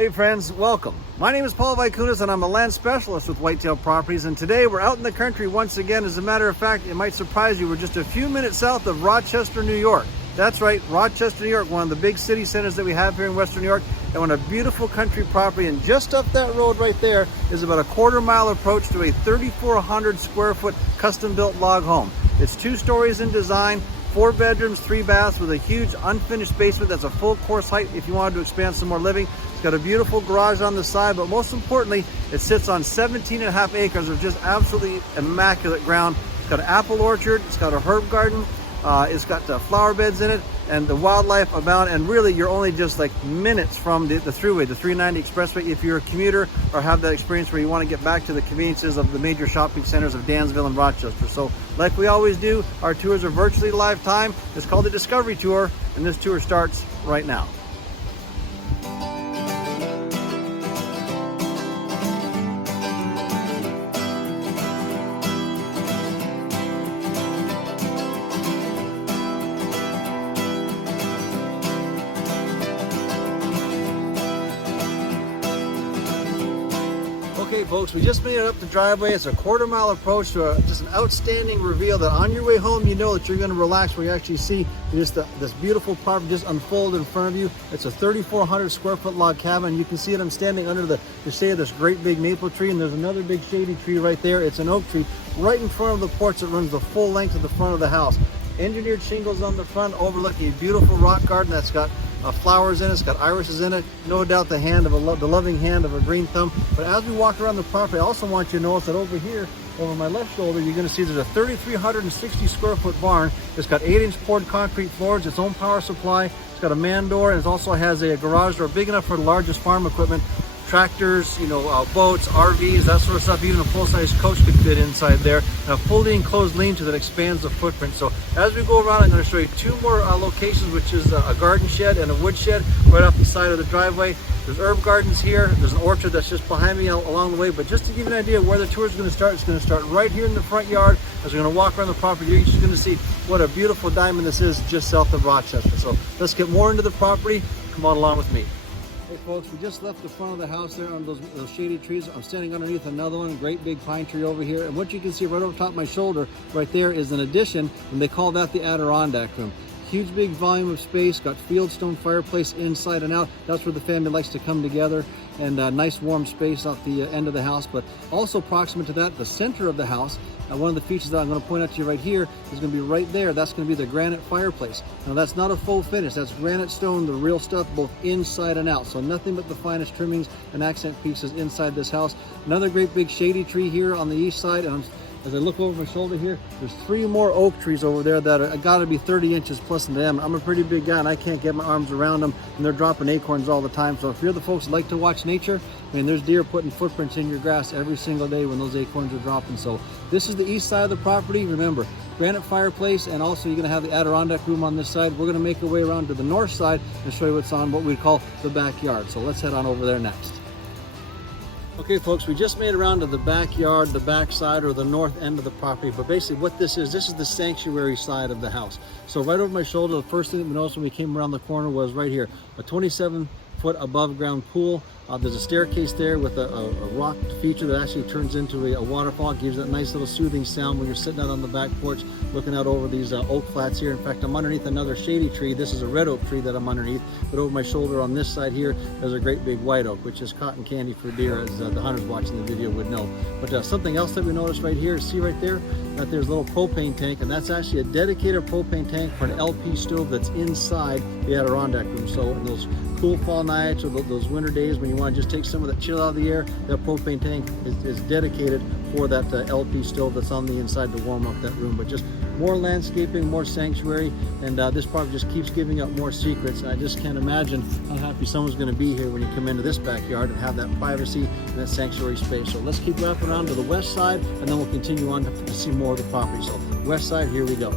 Hey friends, welcome. My name is Paul Vaikunas and I'm a land specialist with Whitetail Properties, and today we're out in the country once again. As a matter of fact, it might surprise you, we're just a few minutes south of Rochester, New York. That's right, Rochester, New York, one of the big city centers that we have here in Western New York, and on a beautiful country property. And just up that road right there is about a quarter-mile approach to a 3,400 square foot custom-built log home. It's 2 stories in design, 4 bedrooms, 3 baths with a huge unfinished basement that's a full course height if you wanted to expand some more living. It's got a beautiful garage on the side, but most importantly, it sits on 17.5 acres of just absolutely immaculate ground. It's got an apple orchard, it's got a herb garden, it's got flower beds in it, and the wildlife abound. And really, you're only just like minutes from the throughway, the 390 expressway, if you're a commuter or have that experience where you want to get back to the conveniences of the major shopping centers of Dansville and Rochester. So like we always do, our tours are virtually live time. It's called the Discovery Tour, and this tour starts right now. Okay folks, we just made it up the driveway. It's a quarter-mile approach to just an outstanding reveal that on your way home, you know that you're going to relax where you actually see just this beautiful property just unfold in front of you. It's a 3,400 square foot log cabin. You can see it. I'm standing under the shade of this great big maple tree, and there's another big shady tree right there. It's an oak tree right in front of the porch that runs the full length of the front of the house. Engineered shingles on the front overlooking a beautiful rock garden that's got flowers in it. It's got irises in it. No doubt the loving hand of a green thumb. But as we walk around the property, I also want you to notice that over here, over my left shoulder, you're going to see there's a 3,360 square foot barn. It's got 8-inch poured concrete floors, its own power supply. It's got a man door, and it also has a garage door big enough for the largest farm equipment. Tractors, boats, RVs, that sort of stuff. Even a full-size coach could fit inside there. And a fully enclosed lean-to that expands the footprint. So as we go around, I'm going to show you 2 more locations, which is a garden shed and a wood shed right off the side of the driveway. There's herb gardens here. There's an orchard that's just behind me along the way. But just to give you an idea of where the tour is going to start, it's going to start right here in the front yard. As we're going to walk around the property, you're just going to see what a beautiful diamond this is just south of Rochester. So let's get more into the property. Come on along with me. Hey folks, we just left the front of the house there on those shady trees. I'm standing underneath another one, great big pine tree over here. And what you can see right over top of my shoulder right there is an addition, and they call that the Adirondack room. Huge big volume of space, got fieldstone fireplace inside and out. That's where the family likes to come together, and a nice warm space off the end of the house. But also proximate to that, the center of the house, one of the features that I'm going to point out to you right here is going to be right there. That's going to be the granite fireplace. Now that's not a faux finish. That's granite stone, the real stuff, both inside and out. So nothing but the finest trimmings and accent pieces inside this house. Another great big shady tree here on the east side. And as I look over my shoulder here, there's 3 more oak trees over there that are got to be 30 inches plus in diameter. I'm a pretty big guy and I can't get my arms around them, and they're dropping acorns all the time. So if you're the folks that like to watch nature, I mean, there's deer putting footprints in your grass every single day when those acorns are dropping. So this is the east side of the property. Remember, granite fireplace, and also you're going to have the Adirondack room on this side. We're going to make our way around to the north side and show you what's on what we call the backyard. So let's head on over there next. Okay folks, we just made it around to the backyard, the backside, or the north end of the property. But basically what this is the sanctuary side of the house. So right over my shoulder, the first thing that we noticed when we came around the corner was right here, a 27-foot above ground pool. There's a staircase there with a rock feature that actually turns into a waterfall. It gives that nice little soothing sound when you're sitting out on the back porch looking out over these oak flats here. In fact, I'm underneath another shady tree. This is a red oak tree that I'm underneath, but over my shoulder on this side here, there's a great big white oak, which is cotton candy for deer, as the hunters watching the video would know. But something else that we noticed right here, see right there, that there's a little propane tank, and that's actually a dedicated propane tank for an LP stove that's inside the Adirondack room. So in those cool fall nights or those winter days when you want to just take some of that chill out of the air, that propane tank is dedicated for that LP stove that's on the inside to warm up that room. But just more landscaping, more sanctuary, and this property just keeps giving up more secrets. I just can't imagine how happy someone's going to be here when you come into this backyard and have that privacy and that sanctuary space. So let's keep wrapping around to the west side, and then we'll continue on to see more of the property. So west side, here we go.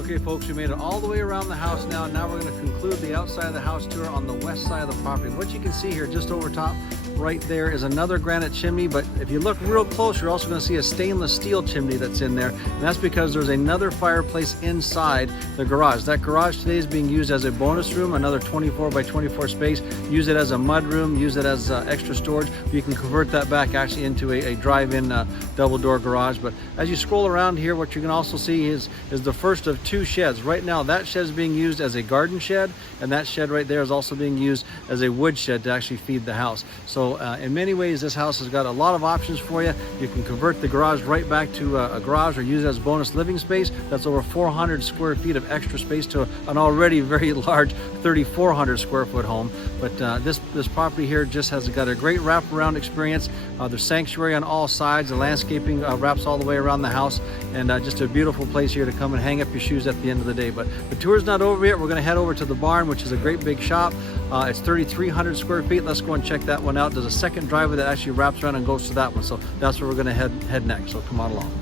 Okay folks, we made it all the way around the house now. Now we're going to conclude the outside of the house tour on the west side of the property. What you can see here just over top, right there is another granite chimney, but if you look real close, you're also going to see a stainless steel chimney that's in there, and that's because there's another fireplace inside the garage. That garage today is being used as a bonus room, another 24 by 24 space. Use it as a mud room, use it as extra storage. You can convert that back actually into a drive-in double door garage. But as you scroll around here, what you can also see is the first of two sheds. Right now, that shed is being used as a garden shed, and that shed right there is also being used as a wood shed to actually feed the house. So in many ways, this house has got a lot of options for you. You can convert the garage right back to a garage or use it as bonus living space. That's over 400 square feet of extra space to an already very large 3,400 square foot home. But this property here just has got a great wraparound experience. There's sanctuary on all sides. The landscaping wraps all the way around the house, and just a beautiful place here to come and hang up your shoes at the end of the day. But the tour's not over yet. We're going to head over to the barn, which is a great big shop. It's 3,300 square feet. Let's go and check that one out. There's a second driveway that actually wraps around and goes to that one. So that's where we're going to head next. So come on along.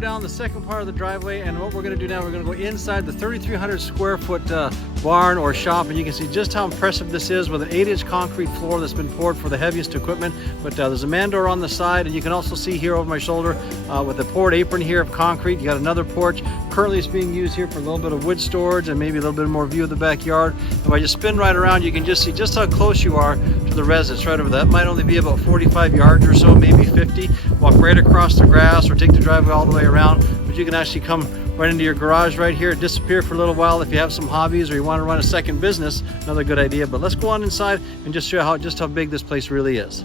Down the second part of the driveway, and what we're going to do now, we're going to go inside the 3,300 square foot barn or shop, and you can see just how impressive this is with an 8-inch concrete floor that's been poured for the heaviest equipment. But there's a man door on the side, and you can also see here over my shoulder with a poured apron here of concrete. You got another porch. Currently it's being used here for a little bit of wood storage and maybe a little bit more view of the backyard. And if I just spin right around, you can just see just how close you are to the residence right over there. That might only be about 45 yards or so, maybe 50. Walk right across the grass or take the driveway all the way around, but you can actually come right into your garage right here, disappear for a little while if you have some hobbies or you want to run a second business. Another good idea. But let's go on inside and just show you just how big this place really is.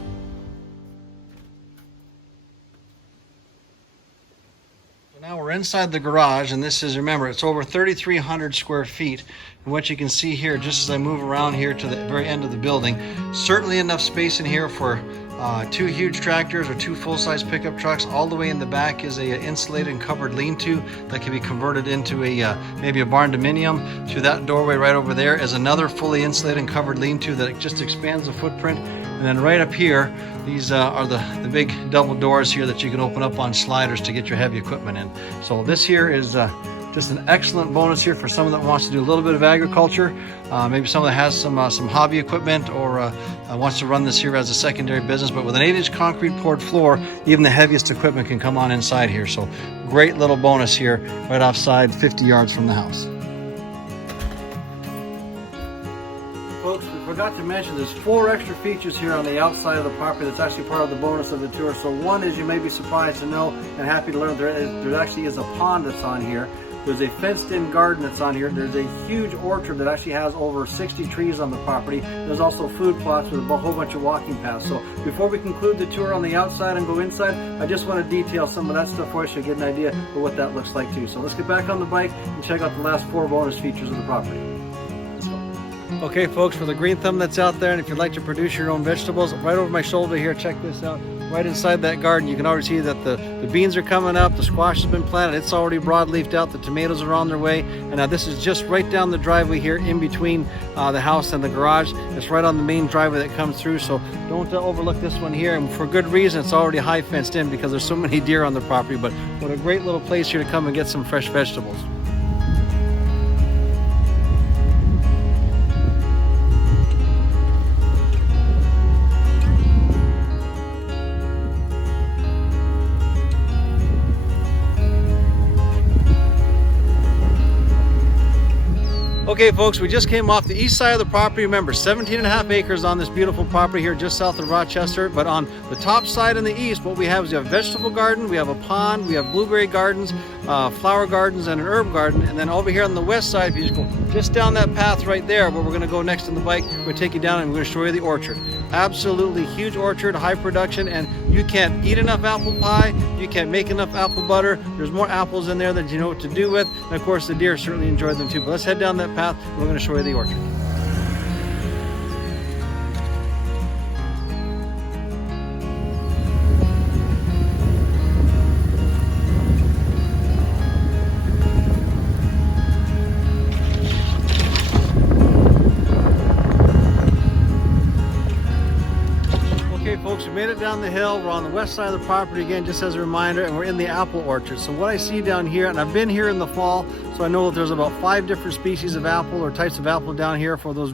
Now we're inside the garage, and this is, remember, it's over 3,300 square feet. And what you can see here, just as I move around here to the very end of the building, certainly enough space in here for 2 huge tractors or 2 full-size pickup trucks. All the way in the back is a insulated and covered lean-to that can be converted into a maybe a barn dominium. Through that doorway right over there is another fully insulated and covered lean-to that just expands the footprint. And then right up here, these are the big double doors here that you can open up on sliders to get your heavy equipment in. So this here is just an excellent bonus here for someone that wants to do a little bit of agriculture, maybe someone that has some hobby equipment, or wants to run this here as a secondary business. But with an 8-inch concrete poured floor, even the heaviest equipment can come on inside here. So great little bonus here right offside 50 yards from the house. Folks, we forgot to mention there's 4 extra features here on the outside of the property that's actually part of the bonus of the tour. So one is, you may be surprised to know and happy to learn, there actually is a pond that's on here. There's a fenced-in garden that's on here. There's a huge orchard that actually has over 60 trees on the property. There's also food plots with a whole bunch of walking paths. So before we conclude the tour on the outside and go inside, I just want to detail some of that stuff for you so you get an idea of what that looks like too. So let's get back on the bike and check out the last 4 bonus features of the property. Okay folks, for the green thumb that's out there, and if you'd like to produce your own vegetables, right over my shoulder here, check this out. Right inside that garden, you can already see that the beans are coming up, the squash has been planted, it's already broadleafed out, the tomatoes are on their way, and now this is just right down the driveway here in between the house and the garage. It's right on the main driveway that comes through, so don't overlook this one here, and for good reason. It's already high fenced in because there's so many deer on the property. But what a great little place here to come and get some fresh vegetables. Okay folks, we just came off the east side of the property. Remember, 17.5 acres on this beautiful property here just south of Rochester. But on the top side in the east, what we have is we have a vegetable garden, we have a pond, we have blueberry gardens, flower gardens, and an herb garden. And then over here on the west side, if you just go just down that path right there where we're going to go next on the bike, we're going to take you down and we're going to show you the orchard. Absolutely huge orchard, high production, and you can't eat enough apple pie, you can't make enough apple butter. There's more apples in there than you know what to do with. And of course the deer certainly enjoy them too. But let's head down that path and we're going to show you the orchard. made it down the hill. We're on the west side of the property again, just as a reminder, and we're in the apple orchard. So what I see down here, and I've been here in the fall, so I know that there's about 5 different species of apple or types of apple down here for those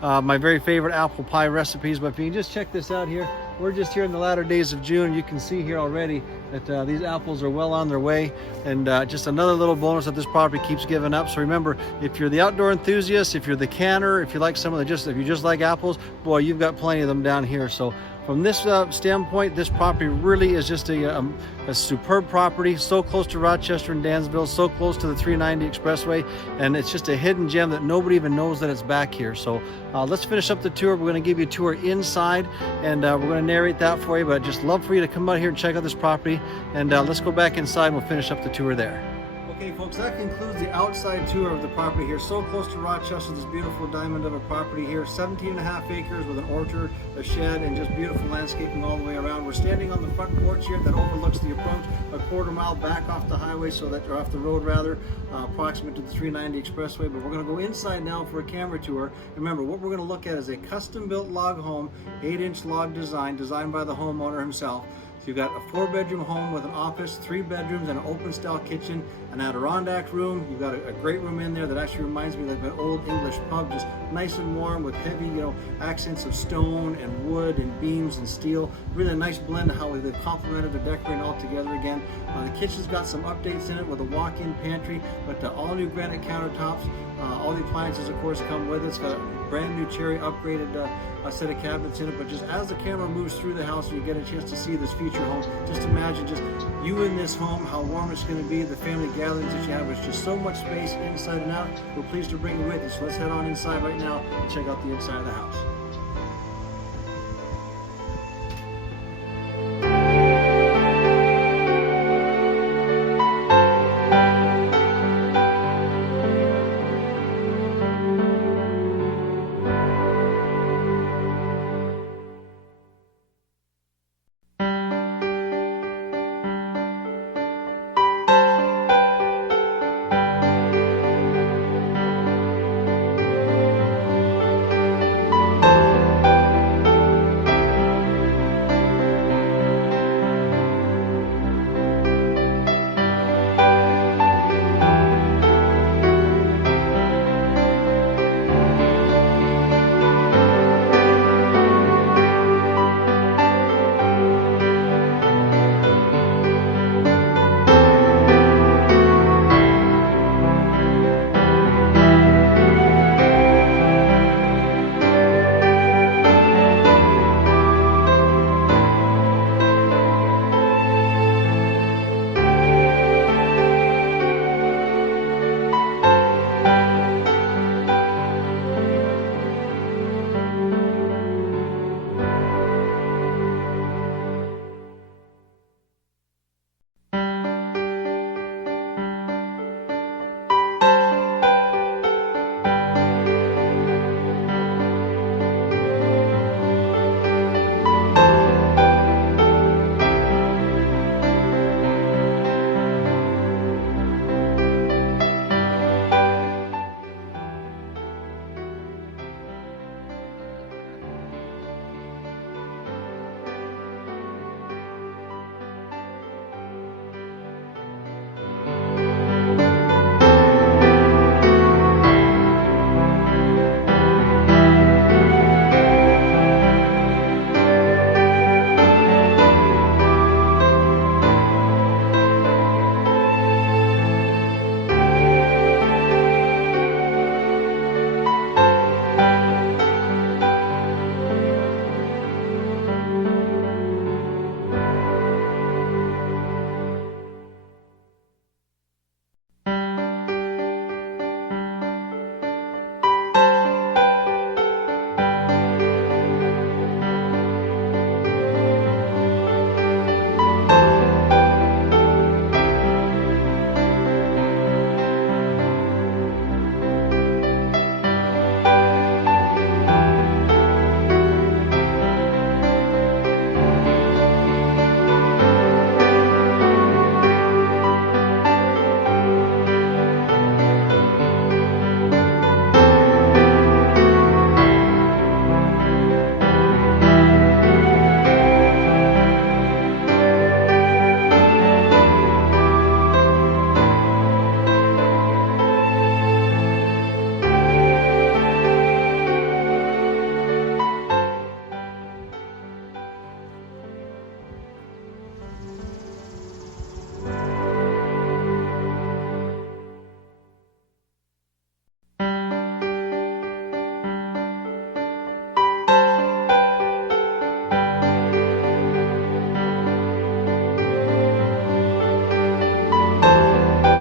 my very favorite apple pie recipes. But if you can just check this out here, we're just here in the latter days of June. You can see here already that these apples are well on their way, and just another little bonus that this property keeps giving up. So remember, if you're the outdoor enthusiast, if you're the canner, if you like some of the if you just like apples, boy, you've got plenty of them down here. So from this standpoint, this property really is just a superb property, so close to Rochester and Dansville, so close to the 390 expressway, and it's just a hidden gem that nobody even knows that it's back here. So let's finish up the tour. We're going to give you a tour inside, and we're going to narrate that for you, but I'd just love for you to come out here and check out this property, and let's go back inside and we'll finish up the tour there. Okay folks, that concludes the outside tour of the property here. So close to Rochester, this beautiful diamond of a property here. 17.5 acres with an orchard, a shed, and just beautiful landscaping all the way around. We're standing on the front porch here that overlooks the approach, a quarter mile back off the highway, so that you're off the road rather, approximate to the 390 expressway. But we're going to go inside now for a camera tour. Remember, what we're going to look at is a custom-built log home, 8-inch log design, designed by the homeowner himself. You've got a 4-bedroom home with an office, 3 bedrooms, and an open-style kitchen, an Adirondack room. You've got a great room in there that actually reminds me of an old English pub, just nice and warm with heavy, accents of stone and wood and beams and steel. Really a nice blend of how they've complemented the decorating all together again. The kitchen's got some updates in it with a walk-in pantry, but all new granite countertops. All the appliances, of course, come with it. It's got a brand new cherry upgraded set of cabinets in it. But just as the camera moves through the house and you get a chance to see this future home, just imagine just you in this home, how warm it's going to be, the family gatherings that you have. There's just so much space inside and out. We're pleased to bring you with us. So let's head on inside right now and check out the inside of the house.